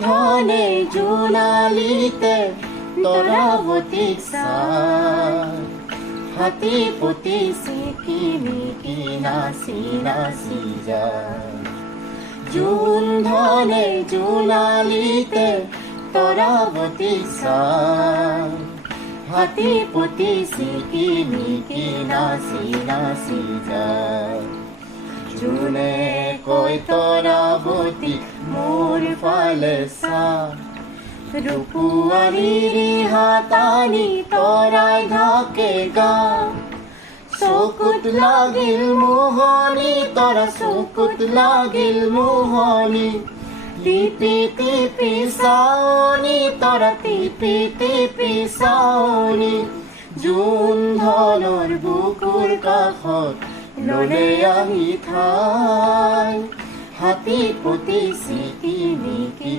ধনে জোনালীতে তৰাৱতী চাই হাতী পতি চিকিমিকি নাচি নাচি যায় জোন ধনে জোনালীতে তৰাৱতী চাই হাতী পতি চিকিমিকি নাচি নাচি যায় জোনে কয় তৰাৱতী মোৰ ফালে চা ৰূপোৱাৰীৰ হাতানি তৰাই ঢাকে গা চকুত লাগিল মোহনি তৰা চকুত লাগিল মোহনি টিপি টিপি চাৱনি তৰা টিপি টিপি চাৱনি জোন ধনৰ বুকুৰ কাষত ললে আহি ঠাই হাতী পতি চিকিমিকি